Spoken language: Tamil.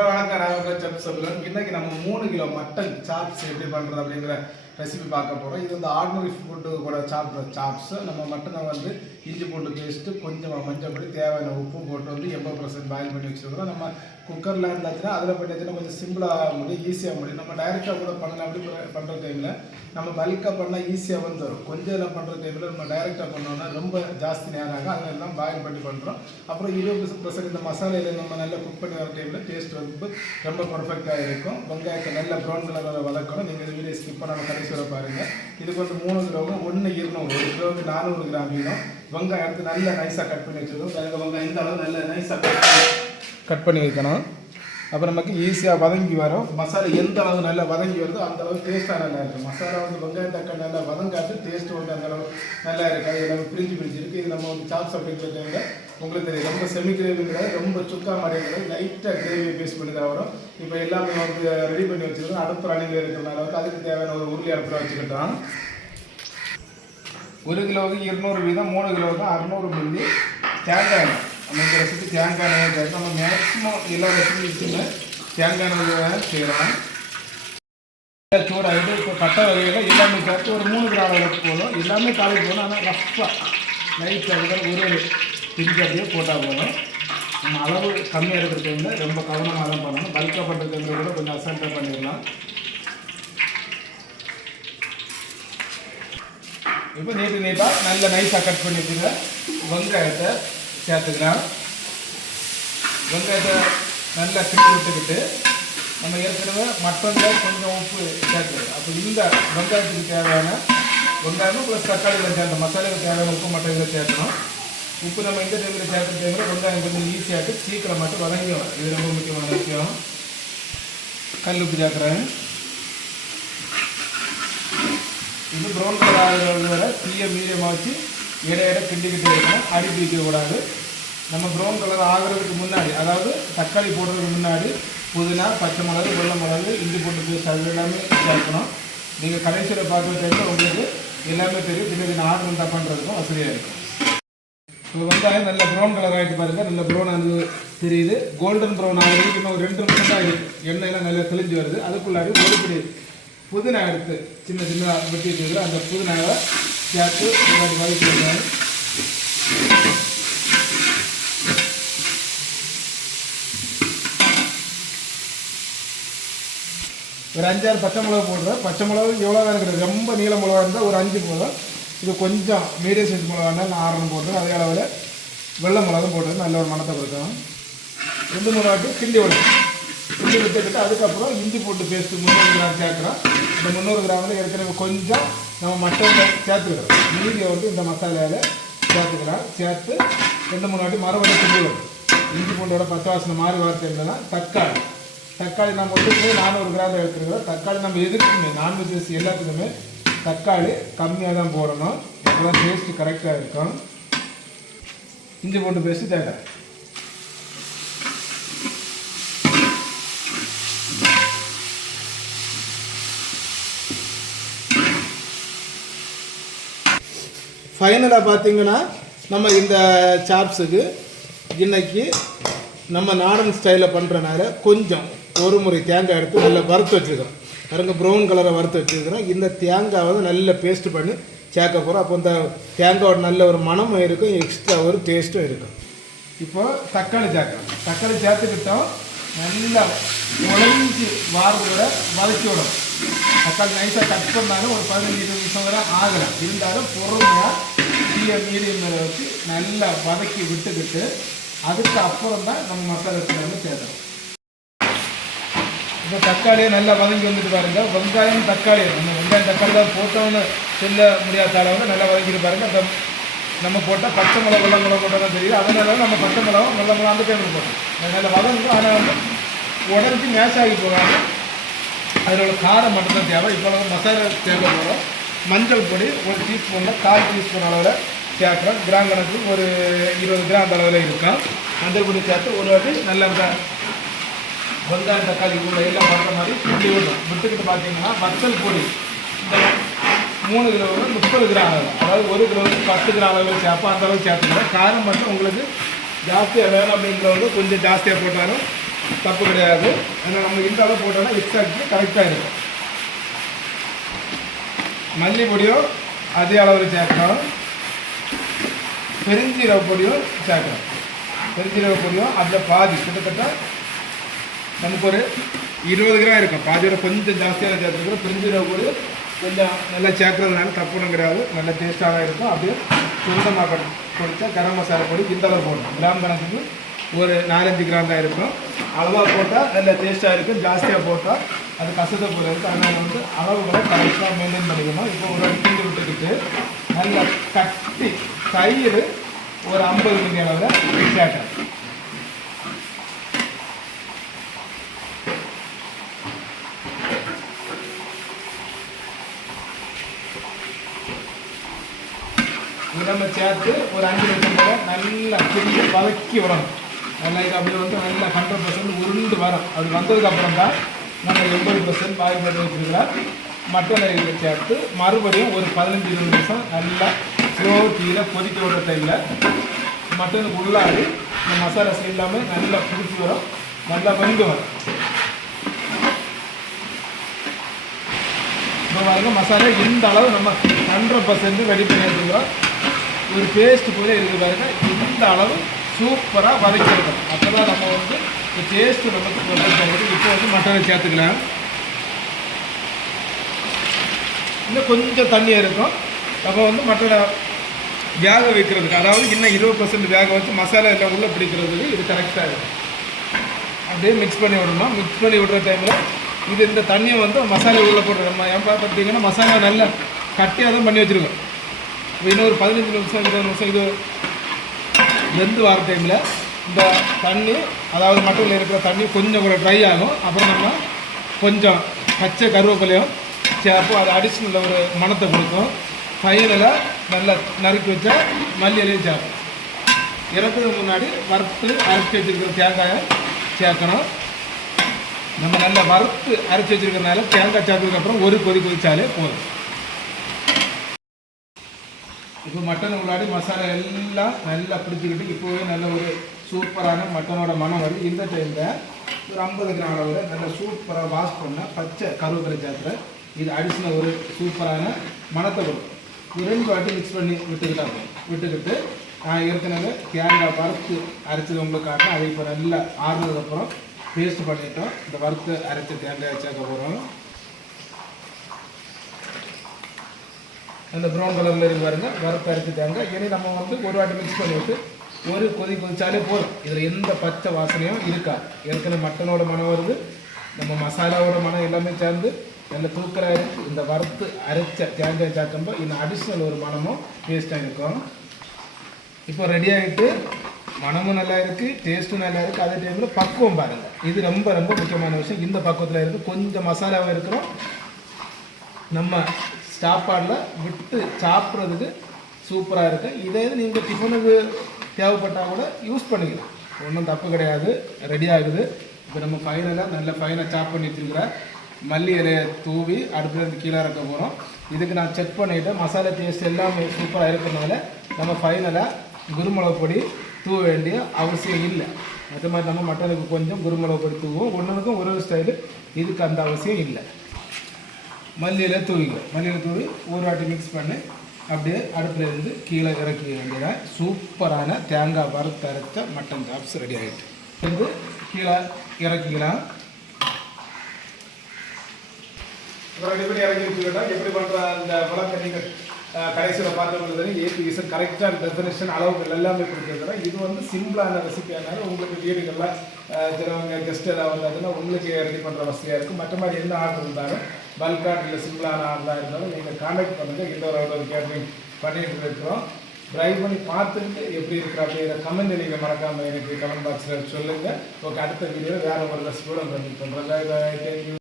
வணக்கம் நான் செப் இன்னைக்கு நம்ம மூணு கிலோ மட்டன் சாப்ஸ் எப்படி பண்ணுறது அப்படிங்கிற ரெசிபி பார்க்க போகிறோம் இது வந்து ஆர்டினரி ஃபுட்டு கூட சாப்பிட்ற சாப்ஸு நம்ம மட்டனை வந்து இஞ்சி பூண்டு பேஸ்ட்டு கொஞ்சமாக மஞ்சள் பொடி தேவையான உப்பு போட்டு வந்து எண்பது பர்சன்ட் பாயில் பண்ணி வச்சுருக்கிறோம். நம்ம குக்கரில் இருந்தாச்சுன்னா அதில் பண்ணியாச்சுன்னா கொஞ்சம் சிம்பிளாக முடியும் ஈஸியாக முடியும். நம்ம டைரெக்டாக கூட பண்ணலாம் அப்படி பண்ணுற டைமில் நம்ம பல்காக பண்ணால் ஈஸியாக வந்து வரும். கொஞ்சம் எல்லாம் பண்ணுற டைமில் நம்ம டைரெக்டாக பண்ணோம்னா ரொம்ப ஜாஸ்தி நேரம் ஆகும் அதில் எல்லாம் பாயில் பண்ணி பண்ணுறோம் அப்புறம் இருபது பர்சன்ட் இந்த மசாலையில் நம்ம நல்லா குக் பண்ணி வர டைமில் டேஸ்ட் வந்து ரொம்ப பர்ஃபெக்டாக இருக்கும். வெங்காயத்தை நல்ல ப்ரௌன் கலரில் வளர்க்கணும் நீங்கள் இந்த வீடியோ ஸ்கிப் பண்ணாமல் கடைசி வரை பாருங்கள் இதுக்கு வந்து மூணு கிலோவும் ஒன்று இருநூறு ஒரு கிலோவுக்கு நானூறு கிராம் வீணும் வெங்காயம் எடுத்து நல்லா நைஸாக கட் பண்ணி வச்சுருக்கோம். வேறு வெங்காயம் இந்த அளவு நல்லா நைஸாக கட் பண்ணி கட் பண்ணி வைக்கணும். அப்புறம் நமக்கு ஈஸியாக வதங்கி வரும். மசாலா எந்த அளவு நல்லா வதங்கி வருதோ அந்த அளவு டேஸ்ட்டாக நல்லா இருக்கும். மசாலா வந்து வெங்காயம் தக்காளி நல்லா வதங்காட்டு டேஸ்ட் வந்து அந்த அளவு நல்லா இருக்கு அது எல்லாமே பிரிஞ்சு பிரிஞ்சு இருக்கு. இது நம்ம வந்து சாப்ஸ் அப்படின்னு டைமில் உங்களுக்கு தெரியும். ரொம்ப செமி கிரேவிங்கிறது ரொம்ப சுக்கா மாட்டேங்கிறது லைட்டாக கிரேவி பேஸ் பண்ணி தான் வரும். இப்போ எல்லாமே வந்து ரெடி பண்ணி வச்சுருக்கோம். அடுப்பு ரன்னிங்கில் இருக்கிறனால வந்து அதுக்கு தேவையான ஒரு உருளி அடுப்பில் வச்சுக்கிட்டோம். ஒரு கிலோவுக்கு இருநூறு வீதம் மூணு கிலோவுக்கு அறுநூறு மில்லி தேங்காய் நம்ம இந்த ரெசிபி தேங்காய் எண்ணெய் சேர்த்து நம்ம மேக்ஸிமம் எல்லா ரெசிபிஸுமே தேங்காய் எண்ணெய் செய்கிறோம் சூடாகிட்டு இப்போ கட்ட வகையில் எல்லாமே சேர்த்து ஒரு மூணு கிராம் அளவுக்கு போதும். எல்லாமே தாளி போகணும் ஆனால் ரஃப்பாக லைட்டாக இருக்கிற ஒரு பிரிஞ்சு அப்படியே போட்டால் போதும். நம்ம அளவு கம்மியாக இருக்கிறது வந்து ரொம்ப கவனமாக தான் பண்ணணும். பல்காக பண்ணுற கூட கொஞ்சம் அசால்ட்டாக பண்ணிடலாம். இப்போ நீட்டு நீட்டாக நல்ல நைஸாக கட் பண்ணி வெங்காயத்தை சேர்த்துக்கலாம் வெங்காயத்தை நல்லா கிண்டி விட்டுக்கிட்டு நம்ம ஏற்கனவே மட்டனில் கொஞ்சம் உப்பு சேர்க்குறது அப்போ இந்த வெங்காயத்துக்கு தேவையான வெங்காயமும் ப்ளஸ் தக்காளியில் சேர்ந்த மசாலாவுக்கு தேவையான உப்பு மட்டும் இதில் சேர்க்கணும். உப்பு நம்ம இந்த டைமில் சேர்க்குற டைமில் வெங்காயம் கொஞ்சம் ஈஸியாகிட்டு சீக்கிரம் மட்டும் வதங்கிடும். இது ரொம்ப முக்கியமான விஷயம். கல் உப்பு சேர்க்குறேன். இது ப்ரௌன் கலர் ஆகிற வரை தீய மீடியமாக வச்சு இடையிட கிண்டிக்கிட்டே இருக்கணும் அடி பிடிக்கக்கூடாது நம்ம ப்ரௌன் கலர் ஆகிறதுக்கு முன்னாடி அதாவது தக்காளி போடுறதுக்கு முன்னாடி புதினா பச்சை மிளகு வெள்ளை மிளகு இஞ்சி போட்டு பேஸ்ட் அது எல்லாமே சேர்க்கணும். நீங்கள் கடைசியில் பார்க்குற டைமில் உங்களுக்கு எல்லாமே தெரியும். பின்னாடி நான் ஆர்டர் தப்பான்றதுக்கும் வசதியாக இருக்கும். இப்போ வெங்காயம் நல்ல ப்ரௌன் கலர் ஆகிட்டு பாருங்கள் நல்ல ப்ரௌன் அது தெரியுது. கோல்டன் ப்ரௌன் ஆகிறதுக்கு இன்னும் ஒரு ரெண்டு நிமிஷம் தான் எண்ணெயெல்லாம் நல்லா தெளிஞ்சு வருது. அதுக்குள்ளாடி ஒரு பிடி புதினா எடுத்து சின்ன சின்ன வெட்டி வச்சுருக்கிற அந்த புதினாவை சேர்த்து ஒரு வாட்டி ஒரு அஞ்சாறு பச்சை மிளகா போடுறேன் பச்சை மிளகு எவ்வளோ வேணும் ரொம்ப நீள மிளகா இருந்தால் ஒரு அஞ்சு போதும். இது கொஞ்சம் மீடியம் சைஸ் மிளகா இருந்தால் நான் ஆறு போடுறேன். அதே அளவில் வெள்ளை மிளகும் போட்டு நல்ல ஒரு மனத்தை கொடுக்கும். ரெண்டு மிளகாட்டு கிண்டி விடும் கிண்டி விட்டுக்கிட்டு அதுக்கப்புறம் இஞ்சி போட்டு பேஸ்ட்டு முந்நூறு கிராம் சேர்க்குறோம் இந்த முந்நூறு கிராமில் ஏற்கனவே கொஞ்சம் நம்ம மட்டை சேர்த்துக்கிறோம். மீதியை வந்து இந்த மசாலாவில் சேர்த்துக்கலாம். சேர்த்து ரெண்டு மூணு வாட்டி மறுபடியும் கிண்டி இஞ்சி பூண்டோட பச்சை வாசனை மாறி வார்த்தைன்னா தக்காளி. தக்காளி நம்ம வந்து நானூறு கிராம் எடுத்துருக்கிறோம் தக்காளி நம்ம எதுக்குமே நான்வெஜ் எல்லாத்துக்குமே தக்காளி கம்மியாக தான் போடணும். அப்போ டேஸ்ட்டு கரெக்டாக இருக்கும். இஞ்சி பூண்டு பேஸ்ட்டு தேங்காய் ஃபைனலாக பார்த்தீங்கன்னா நம்ம இந்த சாப்ஸுக்கு இன்றைக்கி நம்ம நாடன் ஸ்டைலில் பண்ணுறனால கொஞ்சம் ஒரு முறை தேங்காய் எடுத்து நல்லா வறுத்து வச்சுருக்கோம் பாருங்க ப்ரௌன் கலரை வறுத்து வச்சுருக்கிறோம். இந்த தேங்காவை நல்ல நல்லா பேஸ்ட் பண்ணி சேர்க்க போகிறோம் அப்போ இந்த தேங்காயோட நல்ல ஒரு மணமும் இருக்கும் எக்ஸ்ட்ரா ஒரு டேஸ்ட்டும் இருக்கும். இப்போ தக்காளி சேர்க்கலாம். தக்காளி சேர்த்துக்கிட்டோம். நல்லா உழைஞ்சி வாரத்தோட வதக்கி விடணும். தக்காளி நைஸாக கட் பண்ணாலும் ஒரு பதினஞ்சு இருபது நிமிஷம் வரை ஆகலாம் இருந்தாலும் பொறுமையாக தீய மீடியம் மேலே வச்சு நல்லா வதக்கி விட்டுக்கிட்டு அதுக்கு அப்புறம் தான் நம்ம மசாலா வந்து சேர்க்கணும். இப்போ தக்காளியை நல்லா வதங்கி வந்துட்டு பாருங்க. வெங்காயம் தக்காளி. நம்ம வெங்காயம் தக்காளி தான் போட்டோன்னு சொல்ல முடியாத அளவுக்கு நல்லா வதங்கிட்டு பாருங்க. அந்த நம்ம போட்டால் பச்சை மிளகா வெள்ளை மிளகா போட்டால் தான் தெரியும். அதனால நம்ம பச்சை மிளகா வெள்ளை மிளகா அந்த டைமில் போட்டோம். நல்லா வதங்கும் ஆனால் வந்து உடஞ்சி மேஷ் ஆகி அதில் உள்ள காரம் மட்டும்தான் தேவை. இப்போ நம்ம மசாலா தேவை போகிறோம் மஞ்சள் பொடி ஒரு டீஸ்பூனில் கால் டீஸ்பூன் அளவில் சேர்க்குறோம். கிராம் கணக்கு ஒரு இருபது கிராம் அளவில் இருக்கும். மஞ்சள் பொடி சேர்த்து ஒரு வாட்டி நல்ல வெங்காயம் தக்காளி கூட எல்லாம் பண்ணுற மாதிரி இப்படி விடணும். விட்டுக்கிட்டு பார்த்தீங்கன்னா மஞ்சள் பொடி இந்த மூணு கிலோ முப்பது கிராம் அளவு. அதாவது ஒரு கிலோவுக்கு பத்து கிராம் அளவில் சேர்ப்போம். அந்த அளவுக்கு சேர்த்துக்கலாம் காரம் மட்டும் உங்களுக்கு ஜாஸ்தியாக வேணும் அப்படின்றவங்க கொஞ்சம் ஜாஸ்தியாக போட்டாலும் தப்பு கிடையாது. ஏன்னா நம்ம இந்த அளவு போட்டோம்னா எக்ஸாக்ட்லி கரெக்டாக இருக்கும். மல்லி பொடியும் அதே அளவில் சேர்க்கணும் பெருஞ்சீரக பொடியும் சேர்க்கணும் பெருஞ்சீரக பொடியும் அதில் பாதி கிட்டத்தட்ட நமக்கு ஒரு இருபது கிராம் இருக்கும். பாதியோட கொஞ்சம் ஜாஸ்தியாக சேர்த்துருக்கிறோம். பெருஞ்சீரக பொடி கொஞ்சம் நல்லா சேர்க்கறதுனால தப்பு கிடையாது. நல்ல டேஸ்ட்டாக இருக்கும். அப்படியே சொந்தமாக பொடிச்சா கரம் மசாலா பொடி இந்த அளவு போடணும். கிராம் கணக்குக்கு ஒரு நாலஞ்சு கிராம் தான் இருக்கும். அளவாக போட்டால் நல்ல டேஸ்ட்டாக இருக்கும். ஜாஸ்தியாக போட்டால் அது கசத்தை போல இருக்குது அதனால் வந்து அளவுகளை கரெக்டாக மெயின்டைன் பண்ணிக்கணும். இப்போ ஒரு கிண்டி விட்டுக்கிட்டு நல்லா கட்டி தயிர் ஒரு ஐம்பது மில்லி அளவில் சேர்க்கணும் நம்ம சேர்த்து ஒரு அஞ்சு நிமிஷம் நல்லா கிண்டி வதக்கி விடணும். நல்லா இது அப்படி வந்து நல்லா ஹண்ட்ரட் பர்சன்ட் உருண்டு வரும். அது வந்ததுக்கப்புறம் தான் நம்ம எண்பது பர்சன்ட் பாய் பண்ணி வச்சுருக்கிற மட்டன் இதில் சேர்த்து மறுபடியும் ஒரு பதினஞ்சு இருபது நிமிஷம் நல்லா ஸ்லோ தீர கொதிக்க விடுற டைமில் மட்டனுக்கு உள்ளாடி இந்த மசாலா இல்லாமல் நல்லா பிடிச்சி வரும். நல்லா வெந்து வரும். இப்போ பாருங்கள் மசாலா இந்த அளவு நம்ம ஹண்ட்ரட் பர்சன்ட் ரெடி பண்ணி எடுத்துக்கிறோம் ஒரு பேஸ்ட் கூட இருக்குது பாருங்கள் இந்த அளவு சூப்பராக வதக்கிடணும். அப்போ தான் நம்ம வந்து இந்த டேஸ்ட்டு நமக்கு பொறுத்தவரைக்கும் இப்போ வந்து மட்டனை சேர்த்துக்கலாம். இன்னும் கொஞ்சம் தண்ணி இருக்கும். நம்ம வந்து மட்டனை வேக வைக்கிறதுக்கு அதாவது இன்னும் இருபது பர்சன்ட் வேக வச்சு மசாலா எல்லாம் உள்ளே பிடிக்கிறதுக்கு இது கரெக்டாக இருக்கும். அப்படியே மிக்ஸ் பண்ணி விடணும். மிக்ஸ் பண்ணி விடுற டைமில் இது இந்த தண்ணியை வந்து மசாலா உள்ளே போடுறோம் நம்ம ஏன் பார்த்தீங்கன்னா மசாலா நல்லா கட்டியாக தான் பண்ணி வச்சுருக்கோம். இன்னும் ஒரு பதினஞ்சு நிமிஷம் இருபது நிமிஷம் இது வெந்து வர டைமில் இந்த தண்ணி அதாவது மட்டனில் இருக்கிற தண்ணி கொஞ்சம் கூட ட்ரை ஆகும். அப்புறம் நம்ம கொஞ்சம் பச்சை கருவேப்பிலையும் சேர்ப்போம் அது அடிஷ்னல் ஒரு மணத்தை கொடுக்கும். ஃபைனலாக நல்லா நறுக்கி வச்ச மல்லியிலையும் சேர்ப்போம் இறக்குறதுக்கு முன்னாடி வறுத்து அரைச்சி வச்சிருக்கிற தேங்காயை சேர்க்கணும். நம்ம நல்லா வறுத்து அரைச்சி வச்சுருக்கிறனால தேங்காய் சேர்த்ததுக்கப்புறம் ஒரு கொதி கொதிச்சாலே போதும். இப்போ மட்டன் உள்ளாடி மசாலா எல்லாம் நல்லா பிடிச்சிக்கிட்டு இப்போவே நல்ல ஒரு சூப்பரான மட்டனோட மனம் வருது. இந்த டைமில் ஒரு ஐம்பது கிராம் அளவில் நல்லா சூப்பராக வாஷ் பண்ண பச்சை கருவேப்பிலை சேர்த்துறேன் இது அடிஷ்னல் ஒரு சூப்பரான மணத்தை கொடுக்கும். இது ரெண்டு வாட்டி மிக்ஸ் பண்ணி விட்டுக்கிட்டா விட்டுக்கிட்டு நான் ஏற்கனவே தேங்காய் வறுத்து அரைச்சது உங்களுக்கு காட்டுறேன். அதை இப்போ நல்லா ஆறுனதுக்கப்புறம் பேஸ்ட் பண்ணிட்டோம். இந்த வறுத்து அரைச்ச தேங்காய் சேர்க்க போகிறோம் அந்த ப்ரௌன் கலரில் இருக்கு பாருங்க வறுத்து அரைச்சி தேங்காய் இனி நம்ம வந்து ஒரு வாட்டி மிக்ஸ் பண்ணிவிட்டு ஒரு கொதி கொதிச்சாலே போதும். இதில் எந்த பச்சை வாசனையும் இருக்காது. ஏற்கனவே மட்டனோட மனம் வருது. நம்ம மசாலாவோட மனம் எல்லாமே சேர்ந்து நல்ல தூக்கலாக இருக்குது இந்த வறுத்து அரைச்ச தேங்காய் சாக்கம்போ இன்னும் அடிஷ்னல் ஒரு மனமும் டேஸ்ட்டாக இருக்கும். இப்போ ரெடி ஆகிட்டு மனமும் நல்லா இருக்குது டேஸ்ட்டும் நல்லா இருக்குது அதே டைமில் பக்குவம் பாருங்கள் இது ரொம்ப ரொம்ப முக்கியமான விஷயம். இந்த பக்குவத்தில் இருக்குது கொஞ்சம் மசாலாவும் இருக்கிறோம். நம்ம சாப்பாடில் விட்டு சாப்பிட்றதுக்கு சூப்பராக இருக்குது இதே இது நீங்கள் டிஃபனுக்கு தேவைப்பட்டால் கூட யூஸ் பண்ணிக்கலாம். ஒன்றும் தப்பு கிடையாது. ரெடி ஆகுது. இப்போ நம்ம ஃபைனலாக நல்ல ஃபைனாக சாப் பண்ணி வச்சுருக்கிற மல்லி இலையை தூவி அடுத்தது கீழே இறக்க போகிறோம் இதுக்கு நான் செக் பண்ணிவிட்டு மசாலா டேஸ்ட் எல்லாமே சூப்பராக இருக்கிறதுனால நம்ம ஃபைனலாக குருமிளகு பொடி தூவ வேண்டிய அவசியம் இல்லை. அதே மாதிரி நம்ம மட்டனுக்கு கொஞ்சம் குருமிளகு பொடி தூவும் ஒன்றுக்கும் ஒரு ஒரு ஸ்டைலு இதுக்கு அந்த அவசியம் இல்லை. மல்லியில் தூவிங்க. மல்லியில் தூவி ஒரு வாட்டி மிக்ஸ் பண்ணி அப்படியே அடுப்பில் இருந்து கீழே இறக்கி வேண்டியதான் சூப்பரான தேங்காய் வறுத்த அறுத்த மட்டன் சாப்ஸ் ரெடி ஆகிட்டு வந்து கீழே இறக்கிக்கலாம். அப்புறம் எப்படி இறக்கி வச்சுக்கிட்டா எப்படி பண்ணுற அந்த வழக்கை நீங்கள் கடைசியில் பார்த்து ஏபி கரெக்டான டெஃபினேஷன் அளவுகள் எல்லாமே கொடுத்துருக்குறேன் இது வந்து சிம்பிளான ரெசிபியானாலும் உங்களுக்கு வீடுகளில் சிலவங்க கெஸ்ட் எதாவது வந்தாங்கன்னா உங்களுக்கு ரெடி பண்ணுற வசதியாக இருக்கும். மற்ற மாதிரி எந்த ஆர்டர் இருந்தாலும் பல்காக இல்லை சிம்பிளான ஆர்டராக இருந்தாலும் நீங்கள் காண்டாக்ட் பண்ணுங்கள் இந்த ஒரு ஒரு கேட்டரிங் பண்ணிட்டு இருக்கிறோம். ட்ரை பண்ணி பார்த்துட்டு எப்படி இருக்கிற அப்படிங்கிற கமெண்ட் நீங்கள் மறக்காமல் எனக்கு கமெண்ட் பாக்ஸில் சொல்லுங்கள் ஓகே அடுத்த வீடியோவில் வேறு ஒரு ரெசிபியோட கண்டிப்பாக பண்ணுறேன் தேங்க்யூ